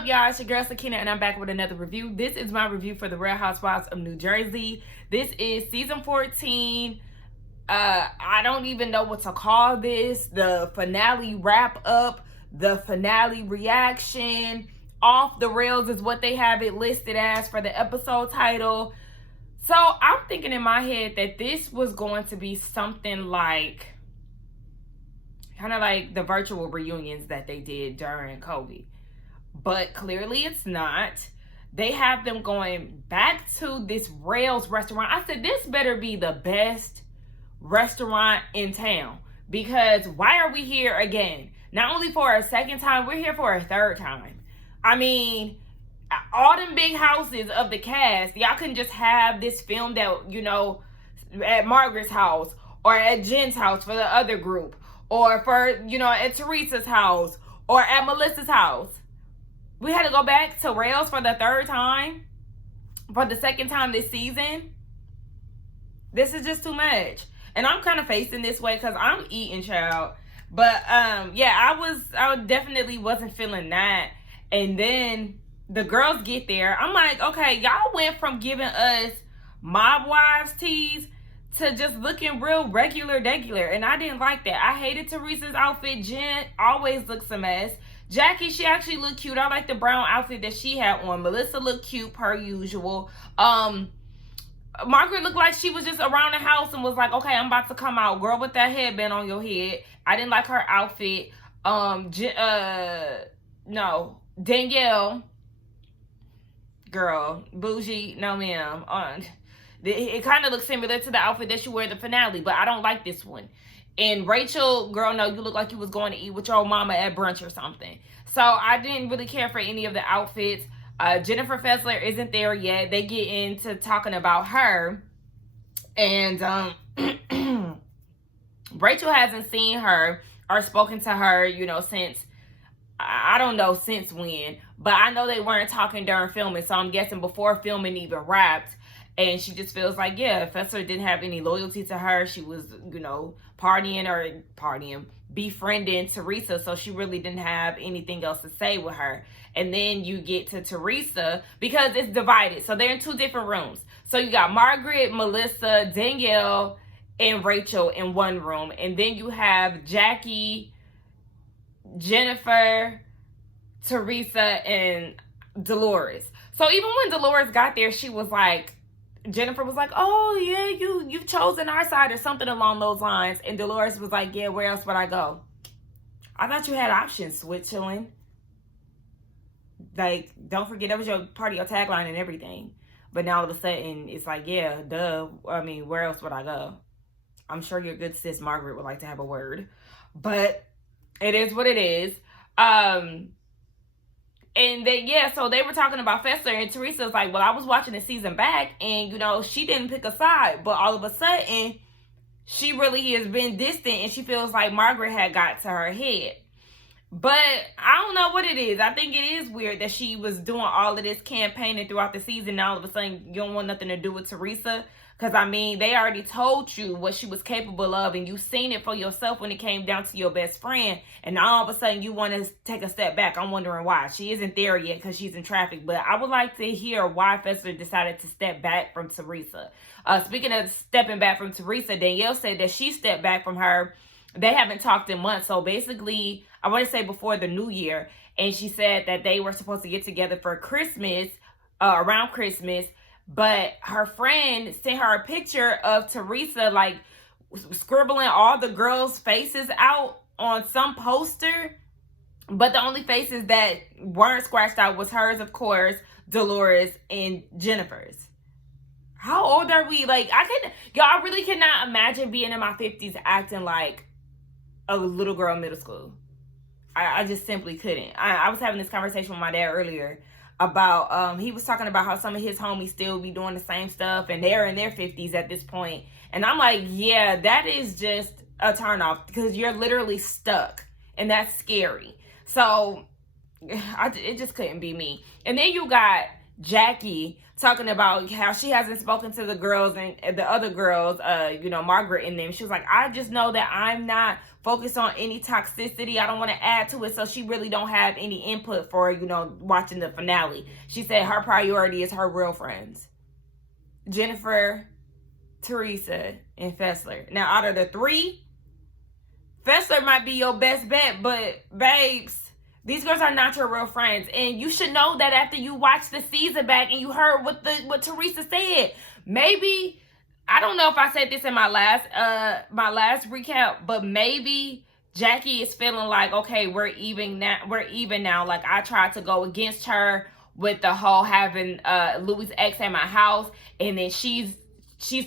up, y'all? It's your girl Sakina, and I'm back with another review. This is my review for the Real Housewives of New Jersey. This is season 14. I don't even know what to call this. The finale wrap up, the finale reaction. Off the rails is what they have it listed as for the episode title. So I'm thinking in my head that this was going to be something like, kind of like the virtual reunions that they did during COVID. But clearly it's not. They have them going back to this Rails restaurant. I said, this better be the best restaurant in town. Because why are we here again? Not only for a second time, we're here for a third time. I mean, all them big houses of the cast, y'all couldn't just have this filmed at, at Margaret's house or at Jen's house for the other group. Or for, at Teresa's house or at Melissa's house. We had to go back to Rails for the third time, for the second time this season. This is just too much. And I'm kind of facing this way because I'm eating, child. But, yeah, I definitely wasn't feeling that. And then the girls get there. I'm like, okay, y'all went from giving us Mob Wives teas to just looking real regular. And I didn't like that. I hated Teresa's outfit. Jen always looks a mess. Jackie, she actually looked cute. I like the brown outfit that she had on. Melissa looked cute per usual. Margaret looked like she was just around the house and was like, okay, I'm about to come out. Girl with that headband on your head. I didn't like her outfit. No. Danielle. Girl. Bougie. No, ma'am. It kind of looks similar to the outfit that she wore at the finale, but I don't like this one. And Rachel, girl, no, you look like you was going to eat with your mama at brunch or something. So I didn't really care for any of the outfits. Jennifer Fessler isn't there yet. They get into talking about her. And Rachel hasn't seen her or spoken to her, since, I don't know since when. But I know they weren't talking during filming. So I'm guessing before filming even wrapped. And she just feels like, yeah, Fessler didn't have any loyalty to her. She was, befriending Teresa. So she really didn't have anything else to say with her. And then you get to Teresa because it's divided. So they're in two different rooms. So you got Margaret, Melissa, Danielle, and Rachel in one room. And then you have Jackie, Jennifer, Teresa, and Dolores. So even when Dolores got there, she was like, Jennifer was like, oh, yeah, you've chosen our side or something along those lines. And Dolores was like, yeah, where else would I go? I thought you had options, Switzerland. Like, don't forget, that was your part of your tagline and everything. But now all of a sudden, it's like, yeah, duh. I mean, where else would I go? I'm sure your good sis Margaret would like to have a word. But it is what it is. And then, yeah, so they were talking about Fessler, and Teresa's like, well, I was watching the season back, and, she didn't pick a side. But all of a sudden, she really has been distant, and she feels like Margaret had got to her head. But I don't know what it is. I think it is weird that she was doing all of this campaigning throughout the season, and all of a sudden, you don't want nothing to do with Teresa. Because, I mean, they already told you what she was capable of, and you've seen it for yourself when it came down to your best friend. And now all of a sudden you want to take a step back. I'm wondering why. She isn't there yet because she's in traffic. But I would like to hear why Fessler decided to step back from Teresa. Speaking of stepping back from Teresa, Danielle said that she stepped back from her. They haven't talked in months. So basically, I want to say before the new year. And she said that they were supposed to get together for Christmas, around Christmas. But her friend sent her a picture of Teresa, like, scribbling all the girls' faces out on some poster. But the only faces that weren't scratched out was hers, of course, Dolores, and Jennifer's. How old are we? Like, I really cannot imagine being in my 50s acting like a little girl in middle school. I just simply couldn't. I was having this conversation with my dad earlier about, he was talking about how some of his homies still be doing the same stuff and they're in their 50s at this point. And I'm like, yeah, that is just a turnoff because you're literally stuck and that's scary. So it just couldn't be me. And then you got Jackie, talking about how she hasn't spoken to the girls and the other girls, Margaret and them. She was like, I just know that I'm not focused on any toxicity. I don't want to add to it. So she really don't have any input for, watching the finale. She said her priority is her real friends. Jennifer, Teresa, and Fessler. Now, out of the three, Fessler might be your best bet, but babes, these girls are not your real friends. And you should know that after you watched the season back and you heard what Teresa said. Maybe, I don't know if I said this in my last recap, but maybe Jackie is feeling like, okay, we're even now. Like, I tried to go against her with the whole having Louis' ex at my house, and then she's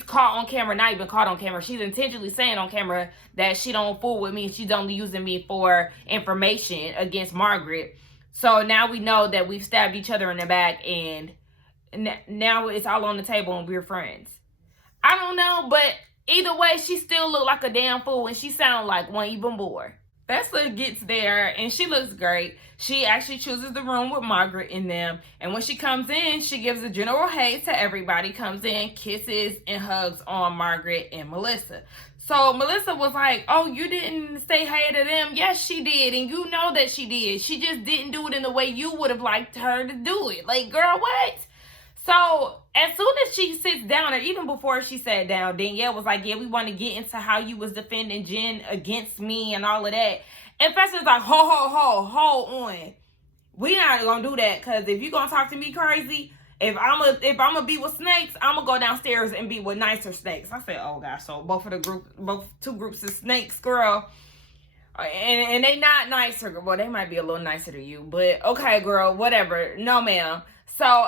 caught on camera, not even caught on camera. She's intentionally saying on camera that she don't fool with me. She's only using me for information against Margaret. So now we know that we've stabbed each other in the back, and now it's all on the table and we're friends. I don't know, but either way, she still look like a damn fool, and she sound like one even more. Fessler gets there, and she looks great. She actually chooses the room with Margaret in them. And when she comes in, she gives a general hey to everybody, comes in, kisses, and hugs on Margaret and Melissa. So Melissa was like, oh, you didn't say hey to them? Yes, she did, and you know that she did. She just didn't do it in the way you would have liked her to do it. Like, girl, what? So as soon as she sits down, or even before she sat down, Danielle was like, yeah, we want to get into how you was defending Jen against me and all of that. And Fessler's like, hold on. We not going to do that, because if you going to talk to me crazy, if I'm going to be with snakes, I'm going to go downstairs and be with nicer snakes. I said, oh, gosh, so both two groups of snakes, girl. And they not nicer. Well, they might be a little nicer to you, but okay, girl, whatever. No, ma'am. So,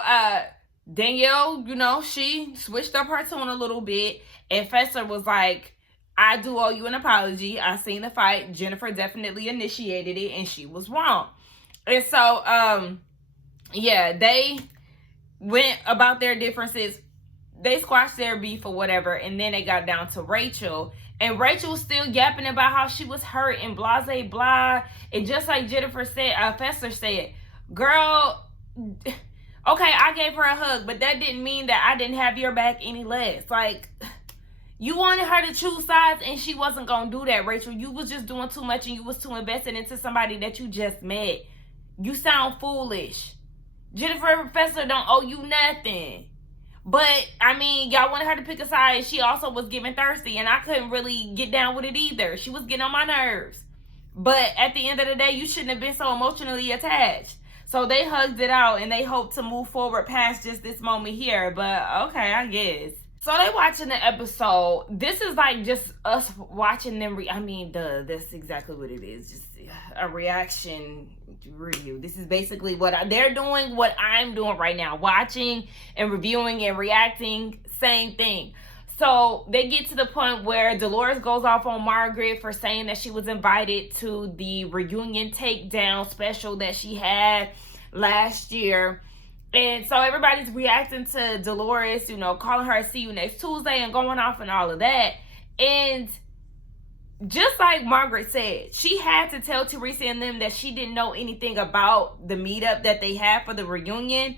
Danielle, she switched up her tone a little bit, and Fessler was like, I do owe you an apology. I seen the fight. Jennifer definitely initiated it, and she was wrong. And so, they went about their differences. They squashed their beef or whatever, and then they got down to Rachel. And Rachel was still yapping about how she was hurt and blah, blah, blah. And just like Jennifer said, Fessler said, girl, okay, I gave her a hug, but that didn't mean that I didn't have your back any less. Like, you wanted her to choose sides, and she wasn't going to do that, Rachel. You was just doing too much, and you was too invested into somebody that you just met. You sound foolish. Jennifer Fessler don't owe you nothing. But, I mean, y'all wanted her to pick a side, and she also was getting thirsty, and I couldn't really get down with it either. She was getting on my nerves. But at the end of the day, you shouldn't have been so emotionally attached. So they hugged it out, and they hope to move forward past just this moment here. But okay, I guess. So they watching the episode. This is like just us watching them. That's exactly what it is. Just a reaction review. This is basically they're doing, what I'm doing right now. Watching and reviewing and reacting. Same thing. So they get to the point where Dolores goes off on Margaret for saying that she was invited to the reunion takedown special that she had last year. And so everybody's reacting to Dolores, calling her see you next Tuesday and going off and all of that. And just like Margaret said, she had to tell Teresa and them that she didn't know anything about the meetup that they had for the reunion.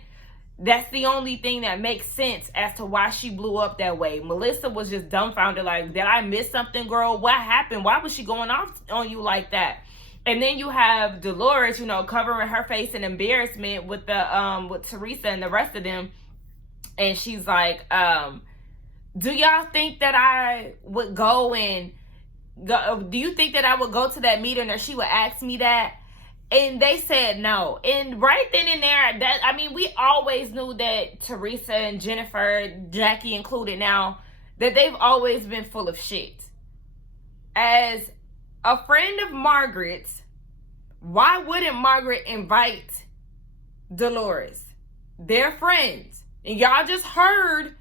That's the only thing that makes sense as to why she blew up that way. Melissa was just dumbfounded, like, did I miss something, girl? What happened? Why was she going off on you like that? And then you have Dolores, covering her face in embarrassment with Teresa and the rest of them. And she's like, do y'all think that I would do you think that I would go to that meeting, or she would ask me that? And they said no. And right then and there, we always knew that Teresa and Jennifer, Jackie included now, that they've always been full of shit. As a friend of Margaret's, why wouldn't Margaret invite Dolores? They're friends. And y'all just heard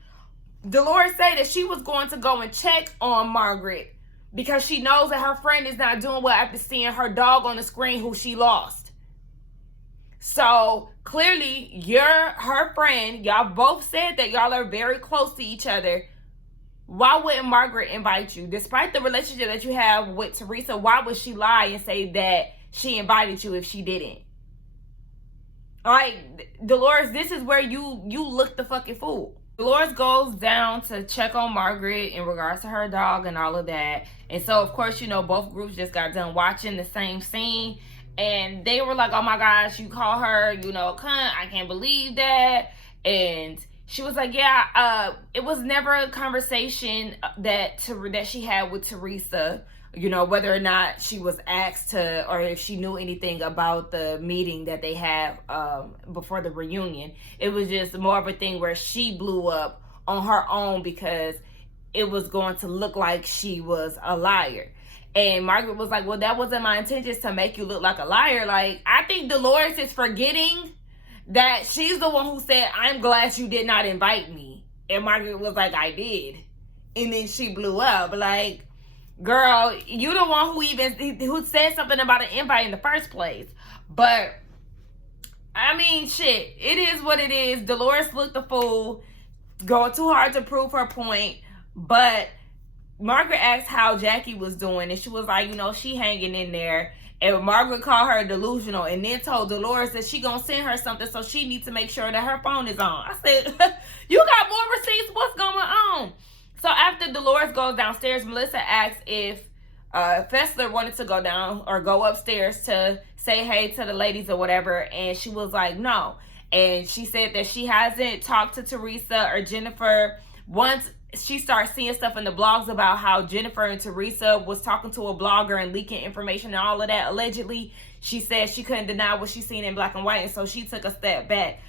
Dolores say that she was going to go and check on Margaret because she knows that her friend is not doing well after seeing her dog on the screen who she lost. So clearly you're her friend. Y'all both said that y'all are very close to each other. Why wouldn't Margaret invite you? Despite the relationship that you have with Teresa, why would she lie and say that she invited you if she didn't? Like, Dolores, this is where you look the fucking fool. Dolores goes down to check on Margaret in regards to her dog and all of that. And so, of course, you know, both groups just got done watching the same scene. And they were like, oh my gosh, you call her, you know, cunt. I can't believe that. And she was like, yeah, it was never a conversation that she had with Teresa, you know, whether or not she was asked to, or if she knew anything about the meeting that they had before the reunion. It was just more of a thing where she blew up on her own because it was going to look like she was a liar. And Margaret was like, well, that wasn't my intentions to make you look like a liar. Like, I think Dolores is forgetting that she's the one who said, I'm glad you did not invite me. And Margaret was like, I did. And then she blew up. Like, girl, you the one who said something about an invite in the first place. But, I mean, shit, it is what it is. Dolores looked a fool, going too hard to prove her point. But Margaret asked how Jackie was doing, and she was like, you know, she hanging in there. And Margaret called her delusional and then told Dolores that she gonna send her something, so she needs to make sure that her phone is on. I said, you got more receipts? What's going on? So after Dolores goes downstairs, Melissa asks if Fessler wanted to go down or go upstairs to say hey to the ladies or whatever. And she was like, no. And she said that she hasn't talked to Teresa or Jennifer. Once she starts seeing stuff in the blogs about how Jennifer and Teresa was talking to a blogger and leaking information and all of that, allegedly, she said she couldn't deny what she seen in black and white, and so she took a step back.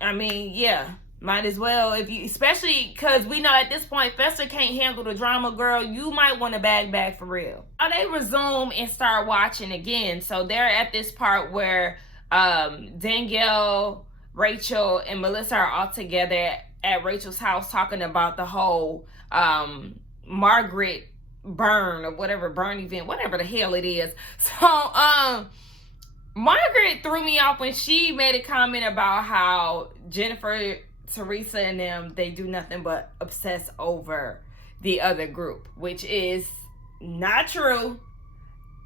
I mean, yeah, might as well, if you, especially because we know at this point Fester can't handle the drama, girl. You might want to bag for real. Now they resume and start watching again. So they're at this part where Danielle, Rachel, and Melissa are all together at Rachel's house talking about the whole Margaret burn or whatever, burn event, whatever the hell it is. So Margaret threw me off when she made a comment about how Jennifer, Teresa, and them, they do nothing but obsess over the other group, which is not true.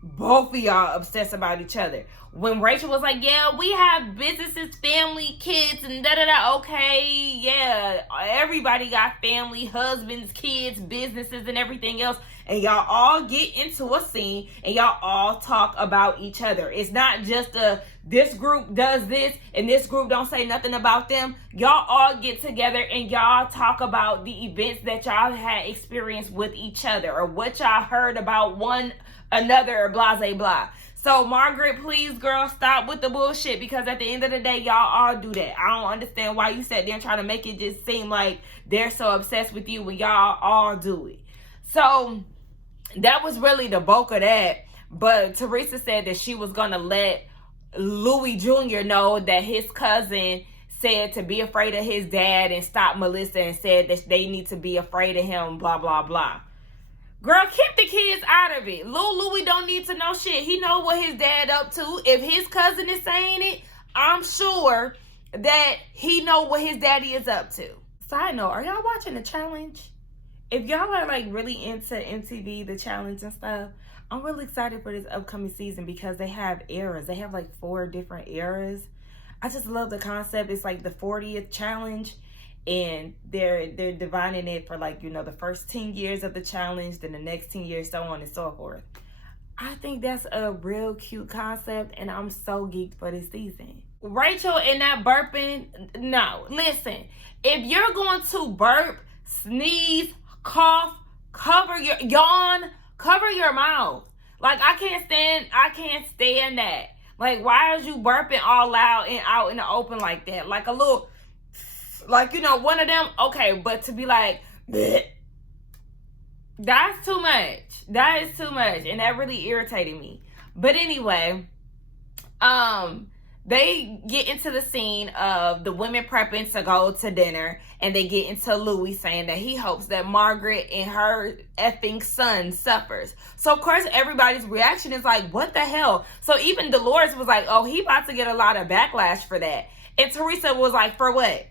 Both of y'all obsess about each other. When Rachel was like, yeah, we have businesses, family, kids, and da-da-da. Okay, yeah, everybody got family, husbands, kids, businesses, and everything else. And y'all all get into a scene and y'all all talk about each other. It's not just this group does this and this group don't say nothing about them. Y'all all get together and y'all talk about the events that y'all had experienced with each other or what y'all heard about one another or blah, blah, blah. So, Margaret, please, girl, stop with the bullshit, because at the end of the day, y'all all do that. I don't understand why you sat there and trying to make it just seem like they're so obsessed with you when y'all all do it. So, that was really the bulk of that. But Teresa said that she was going to let Louis Jr. know that his cousin said to be afraid of his dad and stop Melissa and said that they need to be afraid of him, blah, blah, blah. Girl, keep the kids out of it. Louis don't need to know shit. He know what his dad up to. If his cousin is saying it, I'm sure that he know what his daddy is up to. Side note, are y'all watching The Challenge? If y'all are like really into MTV, The Challenge and stuff, I'm really excited for this upcoming season because they have eras. They have like 4 different eras. I just love the concept. It's like the 40th challenge. And they're dividing it for like, you know, the first 10 years of the challenge, then the next 10 years, so on and so forth. I think that's a real cute concept, and I'm so geeked for this season. Rachel and that burping, no. Listen, if you're going to burp, sneeze, cough, cover your yawn, cover your mouth. Like, I can't stand that. Like, why is you burping all loud and out in the open like that? Like a little, like, you know, one of them, okay, but to be like, bleh, that's too much. That is too much. And that really irritated me. But anyway, they get into the scene of the women prepping to go to dinner, and they get into Louis saying that he hopes that Margaret and her effing son suffers. So of course everybody's reaction is like, what the hell? So even Dolores was like, oh, he about to get a lot of backlash for that. And Teresa was like, for what?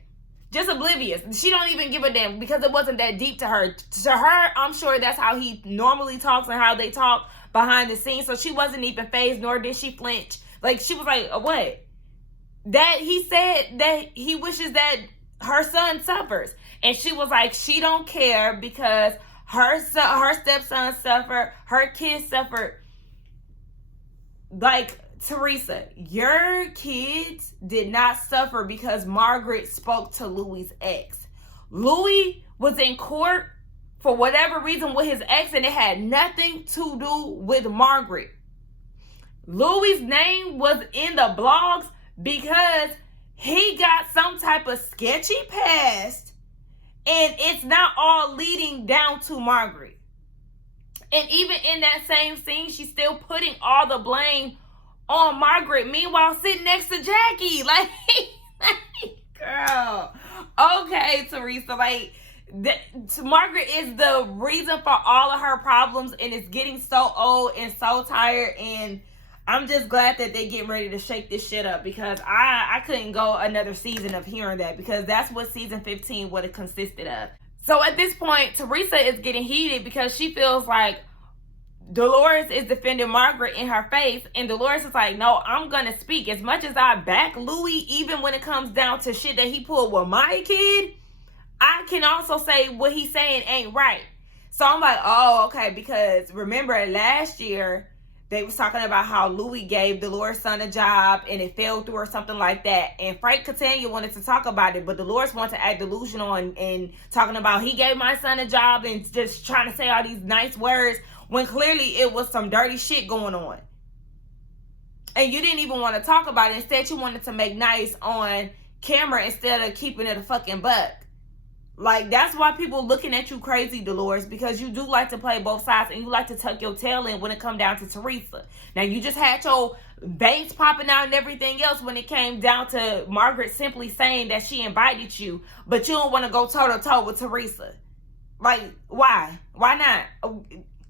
Just oblivious. She don't even give a damn because it wasn't that deep to her. To her, I'm sure that's how he normally talks and how they talk behind the scenes. So she wasn't even fazed, nor did she flinch. Like, she was like, what? that he said that he wishes that her son suffers. And she was like, she don't care because her stepson suffered, her kids suffered. Like, Teresa, your kids did not suffer because Margaret spoke to Louis' ex. Louis was in court for whatever reason with his ex, and it had nothing to do with Margaret. Louis' name was in the blogs because he got some type of sketchy past, and it's not all leading down to Margaret. And even in that same scene, she's still putting all the blame on Margaret. Meanwhile, sitting next to Jackie. Like, girl. Okay, Teresa. Like, Margaret is the reason for all of her problems, and it's getting so old and so tired. And I'm just glad that they getting ready to shake this shit up, because I couldn't go another season of hearing that, because that's what season 15 would have consisted of. So at this point, Teresa is getting heated because she feels like Dolores is defending Margaret in her face, and Dolores is like, no, I'm gonna speak. As much as I back Louis, even when it comes down to shit that he pulled with my kid, I can also say what he's saying ain't right. So I'm like, oh, okay, because remember last year, they was talking about how Louis gave Dolores' son a job and it fell through or something like that. And Frank Catania wanted to talk about it, but Dolores wanted to act delusional and talking about he gave my son a job and just trying to say all these nice words when clearly it was some dirty shit going on. And you didn't even want to talk about it. Instead, you wanted to make nice on camera instead of keeping it a fucking buck. Like, that's why people looking at you crazy, Dolores, because you do like to play both sides and you like to tuck your tail in when it come down to Teresa. Now, you just had your veins popping out and everything else when it came down to Margaret simply saying that she invited you, but you don't want to go toe-to-toe with Teresa. Like, why? Why not?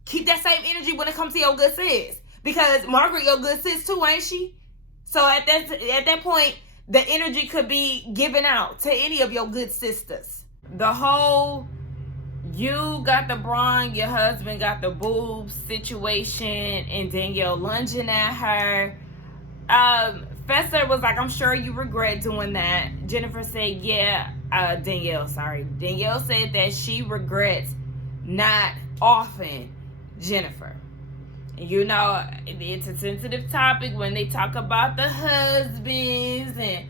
Keep that same energy when it comes to your good sis, because Margaret your good sis too, ain't she? So at that point, the energy could be given out to any of your good sisters. The whole you got the brawn, your husband got the boobs situation, and Danielle lunging at her. Fester was like, I'm sure you regret doing that. Jennifer said, yeah. Danielle said that she regrets not offing Jennifer. You know, it's a sensitive topic when they talk about the husbands and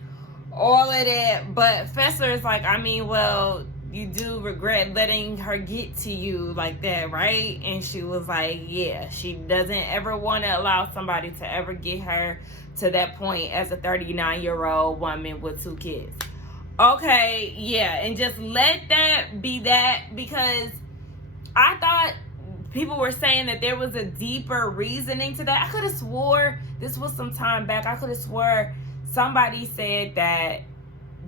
all of that, but Fester is like, I mean, well, you do regret letting her get to you like that, right? And she was like, yeah, she doesn't ever want to allow somebody to ever get her to that point as a 39-year-old woman with 2 kids. Okay, yeah, and just let that be that, because I thought people were saying that there was a deeper reasoning to that. I could have swore, this was some time back, I could have swore somebody said that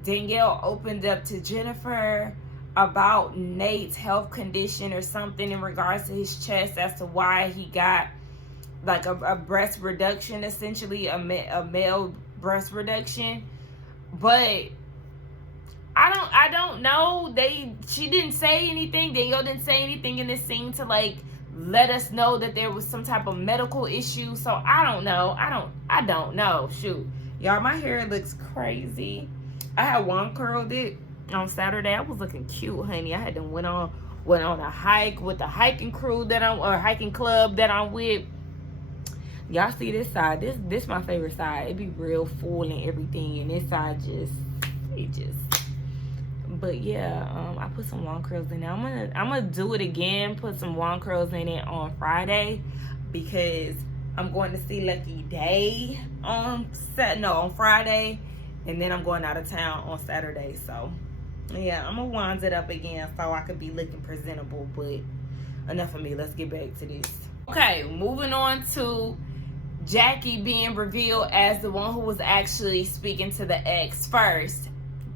Danielle opened up to Jennifer about Nate's health condition or something in regards to his chest as to why he got like a breast reduction, essentially a male breast reduction. But I don't know. She didn't say anything. Danielle didn't say anything in this scene to like let us know that there was some type of medical issue. So I don't know. I don't know. Shoot. Y'all, my hair looks crazy. I had one curled it on Saturday. I was looking cute, honey. I had to went on a hike with the hiking crew hiking club that I'm with. Y'all see this side? This my favorite side. It be real full and everything, and this side But yeah, I put some long curls in there. I'm gonna do it again. Put some long curls in it on Friday because I'm going to see Lucky Day on Friday, and then I'm going out of town on Saturday. So yeah, I'm gonna wind it up again so I could be looking presentable. But enough of me. Let's get back to this. Okay, moving on to Jackie being revealed as the one who was actually speaking to the ex first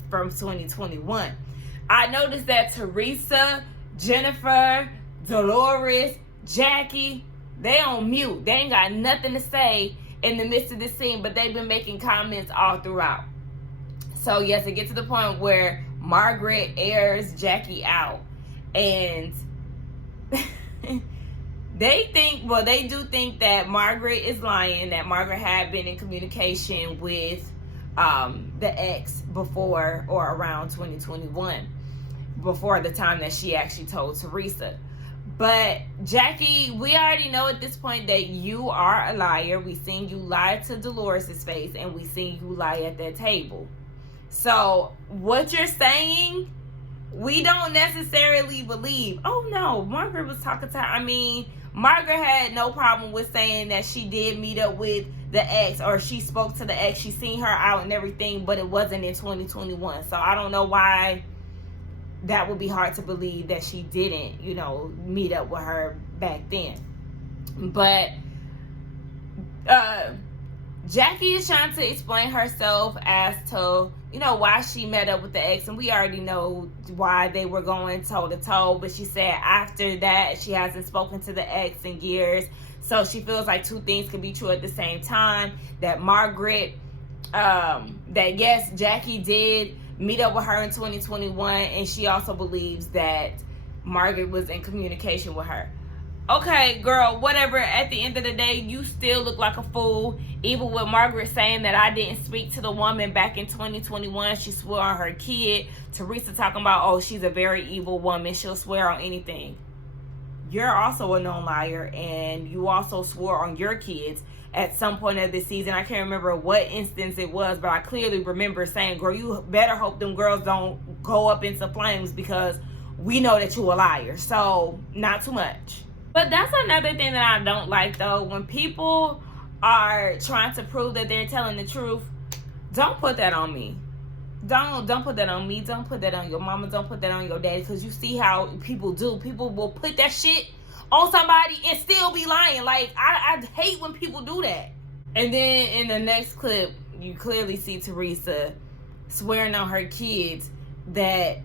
from 2021. I noticed that Teresa, Jennifer, Dolores, Jackie, they on mute. They ain't got nothing to say in the midst of this scene, but they've been making comments all throughout. So yes, it gets to the point where Margaret airs Jackie out, and they do think that Margaret is lying, that Margaret had been in communication with the ex before or around 2021, before the time that she actually told Teresa. But Jackie, we already know at this point that you are a liar. We seen you lie to Dolores' face, and we seen you lie at that table. So what you're saying, we don't necessarily believe. Oh no, Margaret was talking to her. I mean, Margaret had no problem with saying that she did meet up with the ex, or she spoke to the ex. She seen her out and everything, but it wasn't in 2021. So I don't know why that would be hard to believe that she didn't, meet up with her back then. But Jackie is trying to explain herself as to, why she met up with the ex. And we already know why they were going toe to toe. But she said after that, she hasn't spoken to the ex in years. So she feels like two things can be true at the same time. That Margaret, that yes, Jackie did meet up with her in 2021, and she also believes that Margaret was in communication with her. Okay, girl, whatever. At the end of the day, you still look like a fool. Even with Margaret saying that I didn't speak to the woman back in 2021, she swore on her kid. Teresa talking about, oh, she's a very evil woman. She'll swear on anything. You're also a known liar, and you also swore on your kids at some point of the season. I can't remember what instance it was, but I clearly remember saying, girl, you better hope them girls don't go up into flames, because we know that you a liar. So not too much. But that's another thing that I don't like, though. When people are trying to prove that they're telling the truth, don't put that on me. Don't put that on me. Don't put that on your mama. Don't put that on your daddy, because you see how people do. People will put that shit on somebody and still be lying. Like, I hate when people do that. And then in the next clip, you clearly see Teresa swearing on her kids that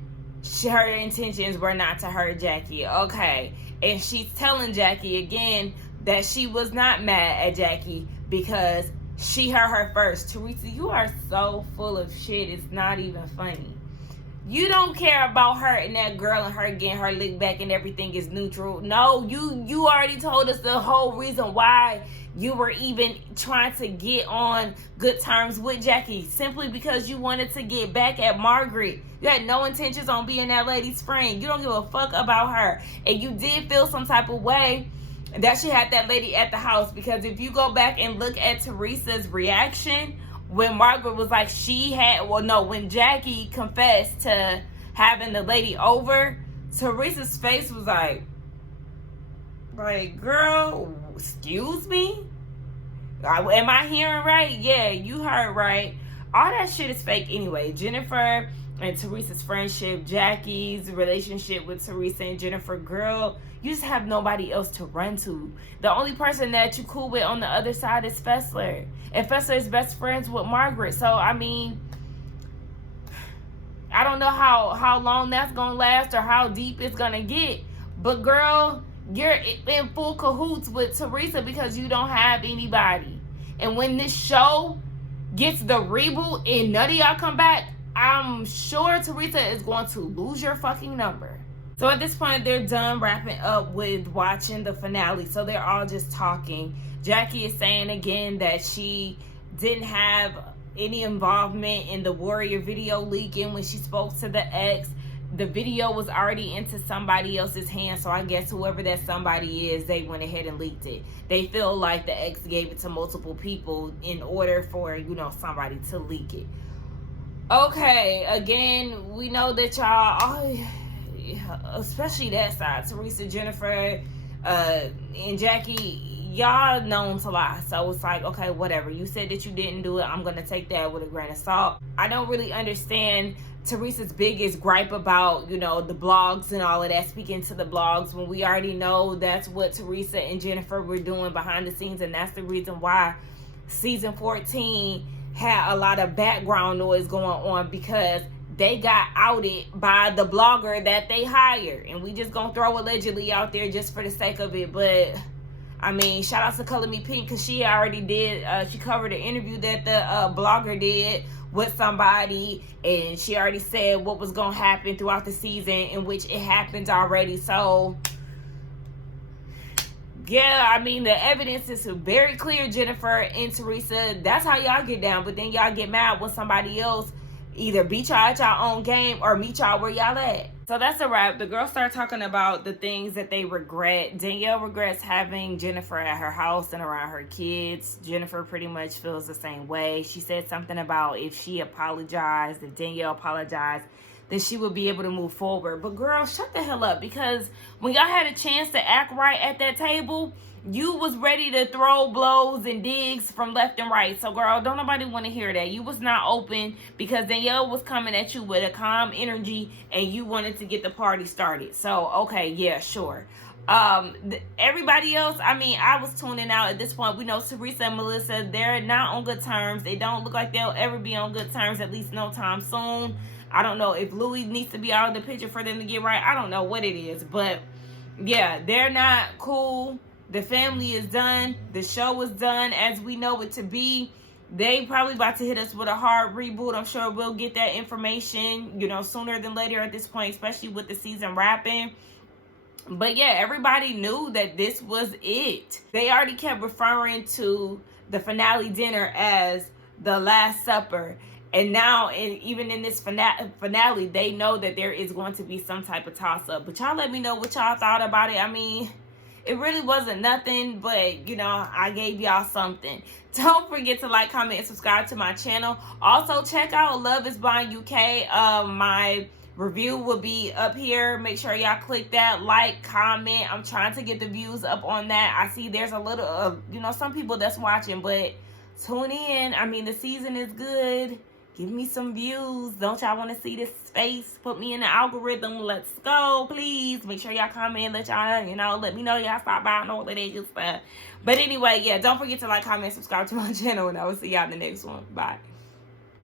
her intentions were not to hurt Jackie. Okay. And she's telling Jackie again that she was not mad at Jackie because she hurt her first. Teresa, you are so full of shit. It's not even funny. You don't care about hurting that girl and her getting her lick back and everything is neutral. No, you already told us the whole reason why you were even trying to get on good terms with Jackie, simply because you wanted to get back at Margaret. You had no intentions on being that lady's friend. You don't give a fuck about her. And you did feel some type of way that she had that lady at the house, because if you go back and look at Teresa's reaction when Margaret was like when Jackie confessed to having the lady over, Teresa's face was like, girl, excuse me? Am I hearing right? Yeah, you heard right. All that shit is fake anyway. Jennifer and Teresa's friendship, Jackie's relationship with Teresa and Jennifer, girl, you just have nobody else to run to. The only person that you cool with on the other side is Fessler. And Fessler is best friends with Margaret. So, I mean, I don't know how long that's going to last or how deep it's going to get. But, girl, you're in full cahoots with Teresa because you don't have anybody. And when this show gets the reboot and none of y'all come back, I'm sure Teresa is going to lose your fucking number. So at this point, they're done wrapping up with watching the finale. So they're all just talking. Jackie is saying again that she didn't have any involvement in the Warrior video leaking when she spoke to the ex. The video was already into somebody else's hands, so I guess whoever that somebody is, they went ahead and leaked it. They feel like the ex gave it to multiple people in order for, somebody to leak it. Okay, again, we know that y'all, especially that side, Teresa, Jennifer, and Jackie, y'all known to lie. So it's like, okay, whatever. You said that you didn't do it. I'm going to take that with a grain of salt. I don't really understand Teresa's biggest gripe about, the blogs and all of that, speaking to the blogs, when we already know that's what Teresa and Jennifer were doing behind the scenes. And that's the reason why season 14 had a lot of background noise going on, because they got outed by the blogger that they hired. And we just gonna throw allegedly out there just for the sake of it. But I mean, shout out to Color Me Pink, because she already did, she covered an interview that the blogger did with somebody, and she already said what was gonna happen throughout the season, in which it happened already. So Yeah, I mean, the evidence is very clear, Jennifer and Teresa. That's how y'all get down. But then y'all get mad when somebody else either beat y'all at y'all own game or meet y'all where y'all at. So that's a wrap. The girls start talking about the things that they regret. Danielle regrets having Jennifer at her house and around her kids. Jennifer pretty much feels the same way. She said something about if she apologized, if Danielle apologized, then she would be able to move forward. But girl, shut the hell up, because when y'all had a chance to act right at that table, you was ready to throw blows and digs from left and right. So girl, don't nobody want to hear that. You was not open because Danielle was coming at you with a calm energy and you wanted to get the party started. So okay, yeah, sure. Everybody else, I mean, I was tuning out at this point. We know Teresa and Melissa, they're not on good terms. They don't look like they'll ever be on good terms, at least no time soon. I don't know if Louis needs to be out of the picture for them to get right. I don't know what it is, but yeah, they're not cool. The family is done. The show is done as we know it to be. They probably about to hit us with a hard reboot. I'm sure we'll get that information, you know, sooner than later at this point, especially with the season wrapping. But yeah, everybody knew that this was it. They already kept referring to the finale dinner as the Last Supper. And now, even in this finale, they know that there is going to be some type of toss-up. But y'all let me know what y'all thought about it. I mean, it really wasn't nothing, but, you know, I gave y'all something. Don't forget to like, comment, and subscribe to my channel. Also, check out Love is Blind UK. My review will be up here. Make sure y'all click that, like, comment. I'm trying to get the views up on that. I see there's a little of, you know, some people that's watching, but tune in. I mean, the season is good. Give me some views. Don't y'all want to see this face? Put me in the algorithm. Let's go, please. Make sure y'all comment. Let y'all, you know, let me know y'all stop by and all that good stuff. But anyway, yeah, don't forget to like, comment, subscribe to my channel, and I will see y'all in the next one. Bye.